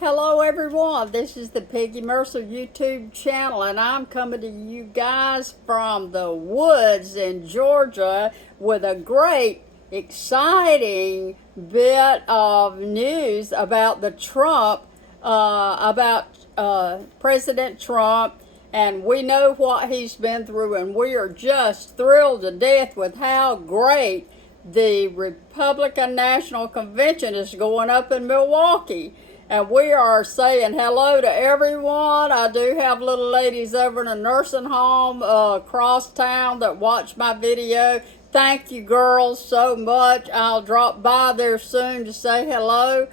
Hello everyone, this is the Peggy Mercer YouTube channel and I'm coming to you guys from the woods in Georgia with a great, exciting bit of news about the President Trump, and we know what he's been through, and we are just thrilled to death with how great the Republican National Convention is going up in Milwaukee. And we are saying hello to everyone. I do have little ladies over in a nursing home across town that watch my video. Thank you girls so much. I'll drop by there soon to say hello.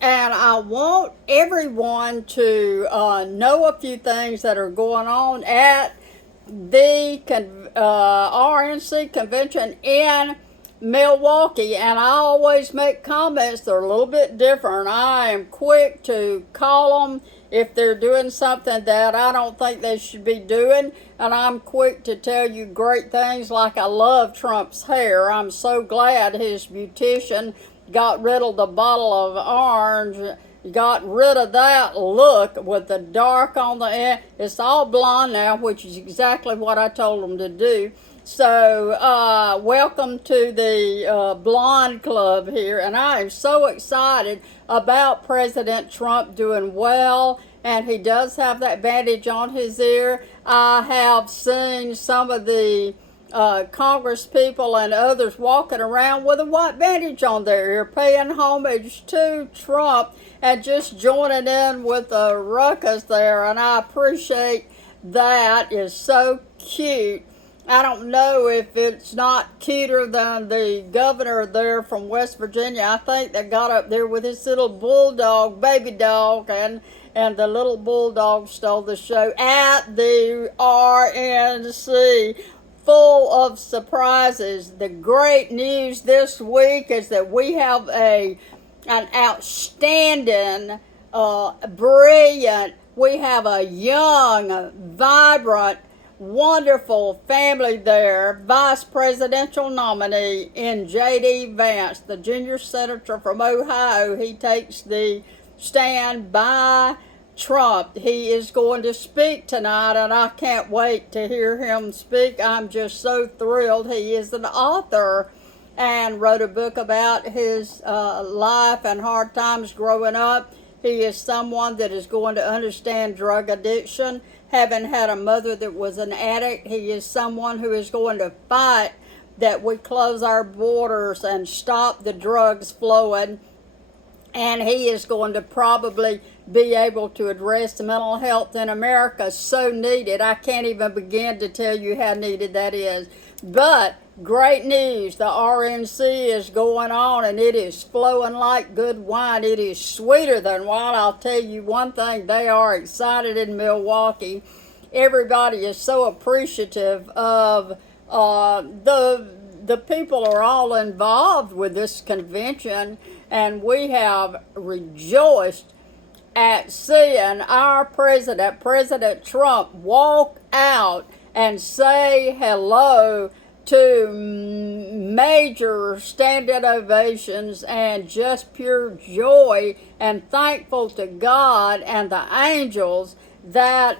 And I want everyone to know a few things that are going on at the RNC convention in Milwaukee, and I always make comments that are a little bit different. I am quick to call them if they're doing something that I don't think they should be doing, and I'm quick to tell you great things like I love Trump's hair. I'm so glad his beautician got rid of the bottle of orange, got rid of that look with the dark on the end. It's all blonde now, which is exactly what I told them to do. So welcome to the Blonde Club here, and I am so excited about President Trump doing well, and he does have that bandage on his ear. I have seen some of the Congress people and others walking around with a white bandage on their ear, paying homage to Trump and just joining in with the ruckus there, and I appreciate that. It's so cute. I don't know if it's not cuter than the governor there from West Virginia. I think they got up there with his little bulldog, baby dog, and the little bulldog stole the show at the RNC. Full of surprises. The great news this week is that we have an outstanding, brilliant, we have a young, vibrant, wonderful family there. Vice presidential nominee in JD Vance, the junior senator from Ohio. He takes the stand by Trump. He is going to speak tonight, and I can't wait to hear him speak. I'm just so thrilled. He is an author and wrote a book about his life and hard times growing up. He is someone that is going to understand drug addiction, having had a mother that was an addict. He is someone who is going to fight that we close our borders and stop the drugs flowing. And he is going to probably be able to address mental health in America, so needed. I can't even begin to tell you how needed that is. But great news, the RNC is going on, and it is flowing like good wine. It is sweeter than wine. I'll tell you one thing, they are excited in Milwaukee. Everybody is so appreciative of the people are all involved with this convention, and we have rejoiced at seeing our president, President Trump, walk out and say hello to major standing ovations and just pure joy, and thankful to God and the angels that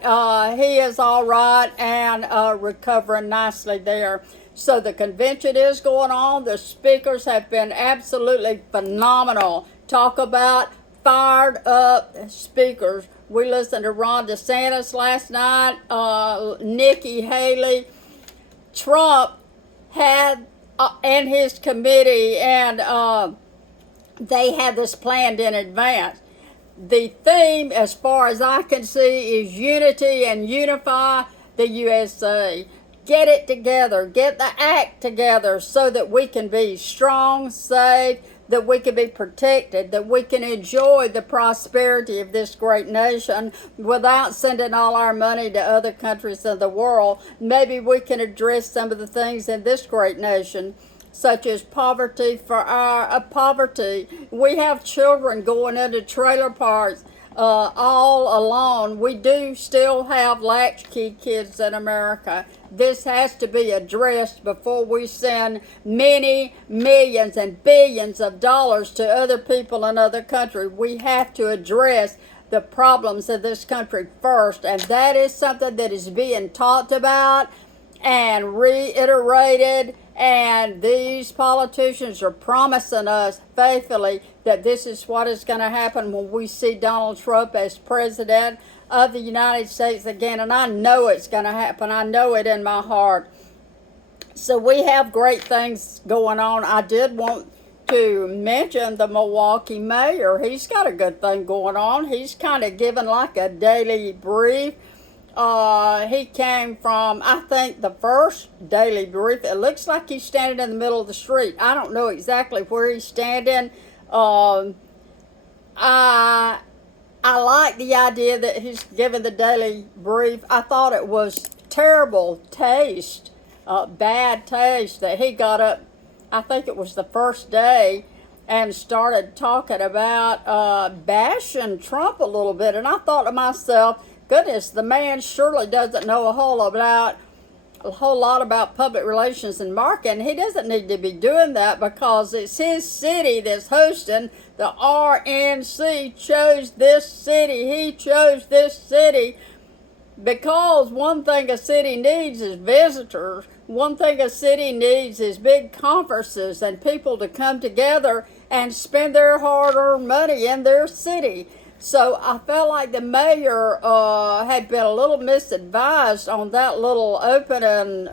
he is all right and recovering nicely there. So the convention is going on. The speakers have been absolutely phenomenal. Talk about fired up speakers. We listened to DeSantis last night, Nikki Haley. Trump had and his committee, and they had this planned in advance. The theme, as far as I can see, is unity and unify the USA. Get it together, get the act together so that we can be strong, safe, that we can be protected, that we can enjoy the prosperity of this great nation without sending all our money to other countries in the world. Maybe we can address some of the things in this great nation, such as poverty. For our poverty, we have children going into trailer parks all alone. We do still have latchkey kids in America, This has to be addressed before we send many millions and billions of dollars to other people in other countries. We have to address the problems of this country first, and that is something that is being talked about and reiterated, and these politicians are promising us faithfully that this is what is going to happen when we see Donald Trump as president of the United States again, and I know it's going to happen. I know it in my heart. So we have great things going on. I did want to mention the Milwaukee mayor. He's got a good thing going on. He's kind of given like a daily brief. He came from, I think, the first daily brief. It looks like he's standing in the middle of the street. I don't know exactly where he's standing. I like the idea that he's given the daily brief. I thought it was terrible taste, bad taste that he got up, I think it was the first day, and started talking about bashing Trump a little bit. And I thought to myself, goodness, the man surely doesn't know a whole lot about public relations and marketing. He doesn't need to be doing that because it's his city that's hosting. The RNC chose this city. He chose this city because one thing a city needs is visitors. One thing a city needs is big conferences and people to come together and spend their hard-earned money in their city. So I felt like the mayor had been a little misadvised on that little opening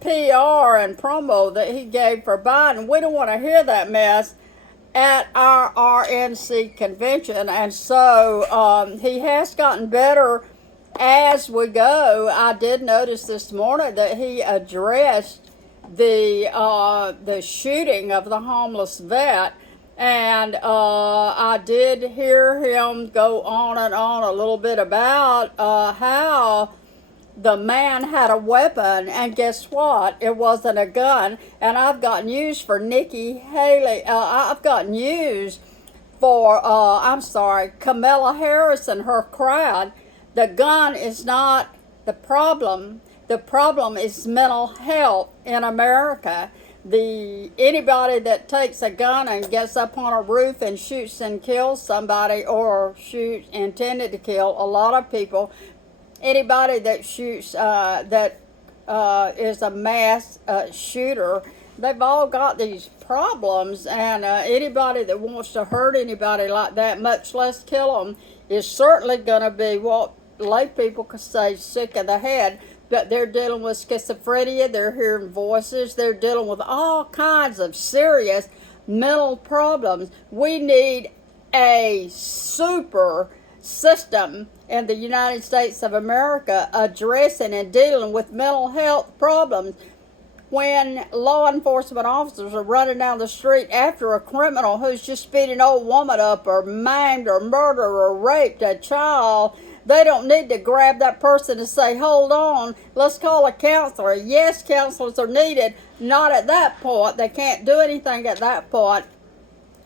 PR and promo that he gave for Biden. We don't want to hear that mess at our RNC convention. And so he has gotten better as we go. I did notice this morning that he addressed the shooting of the homeless vet. And I did hear him go on and on a little bit about how the man had a weapon, and guess what? It wasn't a gun. And I've got news for Nikki Haley. I've got news for, Kamala Harris and her crowd. The gun is not the problem. The problem is mental health in America. Anybody that takes a gun and gets up on a roof and shoots and kills somebody, or shoots intended to kill a lot of people, anybody that shoots is a mass shooter, they've all got these problems, and anybody that wants to hurt anybody like that, much less kill them, is certainly going to be what lay people could say sick of the head. But they're dealing with schizophrenia, they're hearing voices, they're dealing with all kinds of serious mental problems. We need a super system in the United States of America addressing and dealing with mental health problems. When law enforcement officers are running down the street after a criminal who's just beat an old woman up or maimed or murdered or raped a child, they don't need to grab that person and say, hold on, let's call a counselor. Yes, counselors are needed. Not at that point. They can't do anything at that point.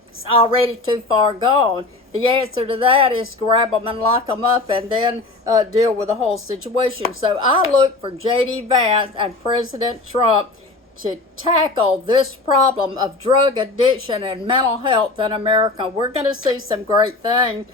It's already too far gone. The answer to that is grab them and lock them up and then deal with the whole situation. So I look for JD Vance and President Trump to tackle this problem of drug addiction and mental health in America. We're going to see some great things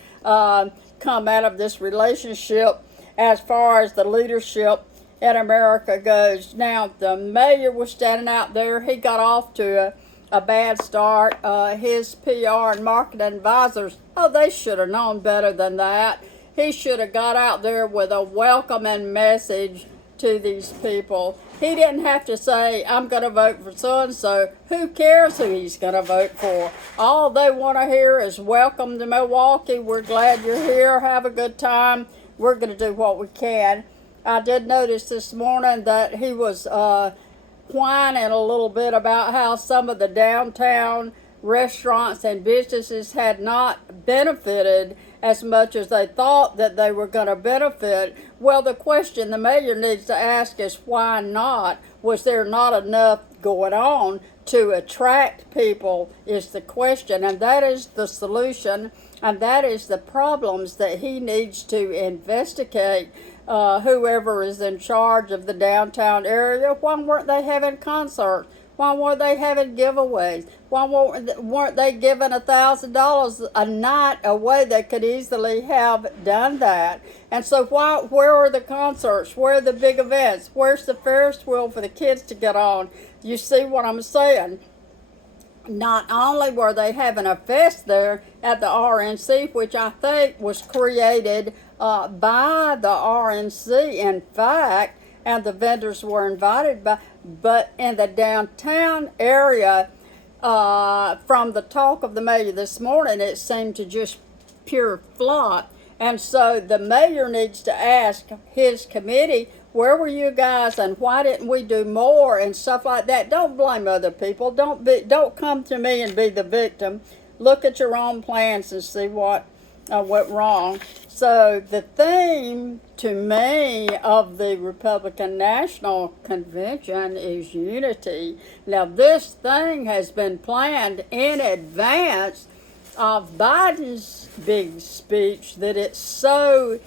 come out of this relationship as far as the leadership in America goes. Now, the mayor was standing out there. He got off to a bad start. His PR and marketing advisors, they should have known better than that. He should have got out there with a welcoming message to these people. He didn't have to say, I'm going to vote for so-and-so. Who cares who he's going to vote for? All they want to hear is welcome to Milwaukee. We're glad you're here. Have a good time. We're going to do what we can. I did notice this morning that he was whining a little bit about how some of the downtown restaurants and businesses had not benefited as much as they thought that they were going to benefit. Well, the question the mayor needs to ask is why not? Was there not enough going on to attract people is the question, and that is the solution, and that is the problems that he needs to investigate. whoever is in charge of the downtown area, why weren't they having concerts? Why weren't they having giveaways? Why weren't they giving $1,000 a night away? They could easily have done that. And so where are the concerts? Where are the big events? Where's the Ferris wheel for the kids to get on? You see what I'm saying? Not only were they having a fest there at the RNC, which I think was created by the RNC, in fact, and the vendors were invited by, but in the downtown area, from the talk of the mayor this morning, it seemed to just pure flop. And so the mayor needs to ask his committee, where were you guys and why didn't we do more and stuff like that. Don't blame other people. Don't come to me and be the victim. Look at your own plans and see what went wrong. So the theme to me of the Republican National Convention is unity. Now this thing has been planned in advance of Biden's big speech that it's so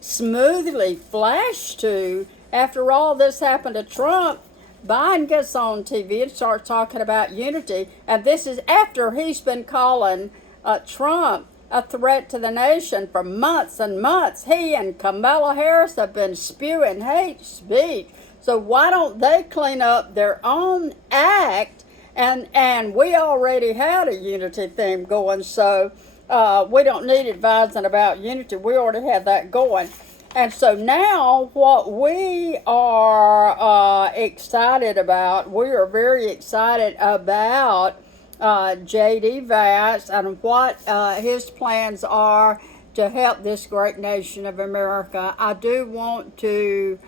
smoothly flashed to. After all this happened to Trump, Biden gets on TV and starts talking about unity, and this is after he's been calling Trump a threat to the nation for months and months. He and Kamala Harris have been spewing hate speech. So why don't they clean up their own act? And we already had a unity theme going, so we don't need advising about unity. We already have that going. And so now what we are excited about, we are very excited about JD Vance and what his plans are to help this great nation of America. I do want to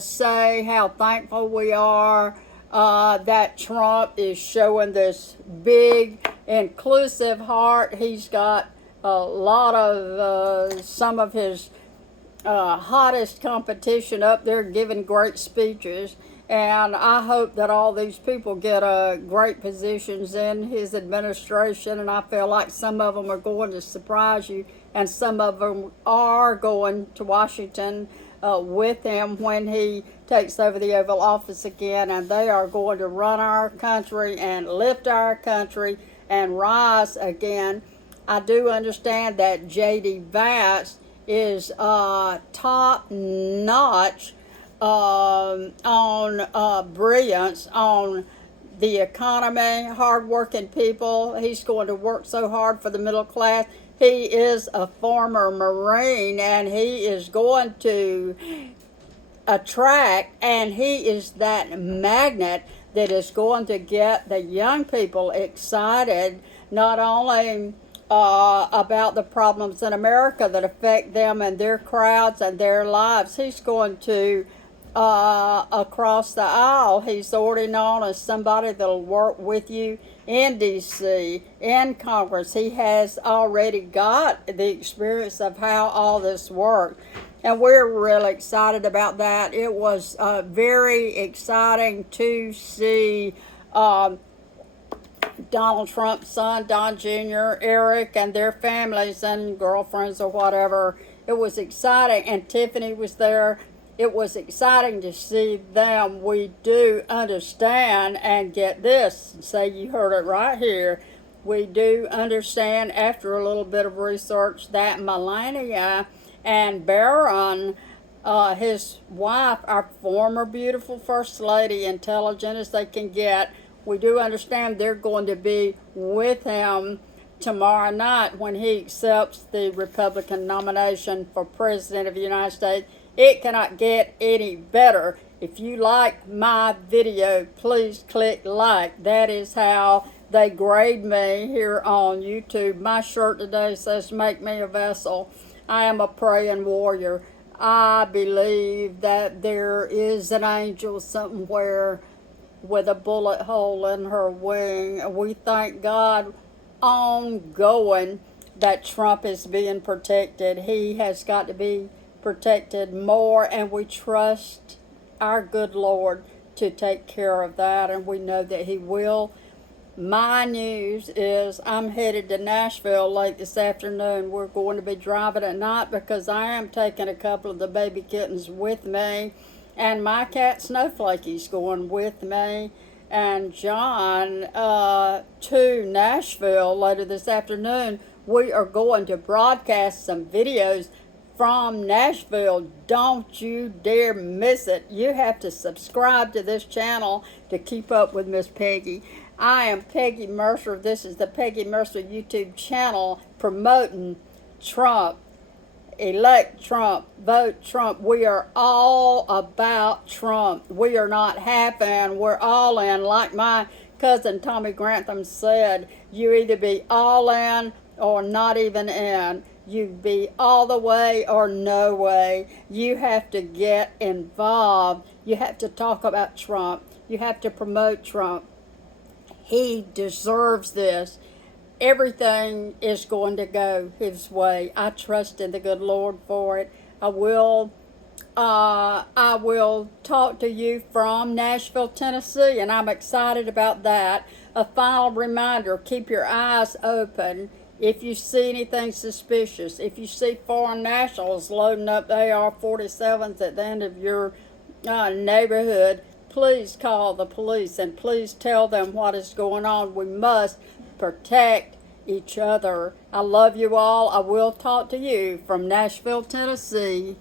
say how thankful we are that Trump is showing this big, inclusive heart. He's got a lot of some of his hottest competition up there giving great speeches. And I hope that all these people get great positions in his administration. And I feel like some of them are going to surprise you. And some of them are going to Washington with him when he takes over the Oval Office again. And they are going to run our country and lift our country and rise again. I do understand that J.D. Vance is top notch on brilliance on the economy, hardworking people. He's going to work so hard for the middle class. He is a former Marine, and he is going to attract, and he is that magnet that is going to get the young people excited, not only about the problems in America that affect them and their crowds and their lives. He's going to across the aisle. He's already known as somebody that'll work with you in D.C., in Congress. He has already got the experience of how all this works. And we're really excited about that. It was very exciting to see Donald Trump's son, Don Jr., Eric, and their families and girlfriends or whatever. It was exciting, and Tiffany was there. It was exciting to see them. We do understand, and get this, say you heard it right here, we do understand after a little bit of research that Melania and Barron, his wife, our former beautiful First Lady, intelligent as they can get, we do understand they're going to be with him tomorrow night when he accepts the Republican nomination for President of the United States. It cannot get any better. If you like my video, please click like. That is how they grade me here on YouTube. My shirt today says, "Make me a vessel." I am a praying warrior. I believe that there is an angel somewhere with a bullet hole in her wing. We thank God ongoing that Trump is being protected. He has got to be protected more, and we trust our good Lord to take care of that, and we know that he will. My news is I'm headed to Nashville late this afternoon. We're going to be driving at night because I am taking a couple of the baby kittens with me, and my cat Snowflakey's going with me, and John to Nashville later this afternoon. We are going to broadcast some videos from Nashville. Don't you dare miss it. You have to subscribe to this channel to keep up with Miss Peggy. I am Peggy Mercer. This is the Peggy Mercer YouTube channel promoting Trump. Elect Trump, vote Trump. We are all about Trump. We are not half in, we're all in. Like my cousin Tommy Grantham said, you either be all in or not even in. You be all the way or no way. You have to get involved. You have to talk about Trump. You have to promote Trump. He deserves this. Everything is going to go his way. I trust in the good Lord for it. I will talk to you from Nashville, Tennessee, and I'm excited about that. A final reminder, keep your eyes open. If you see anything suspicious, if you see foreign nationals loading up AR-47s at the end of your neighborhood, please call the police and please tell them what is going on. We must protect each other. I love you all. I will talk to you from Nashville, Tennessee.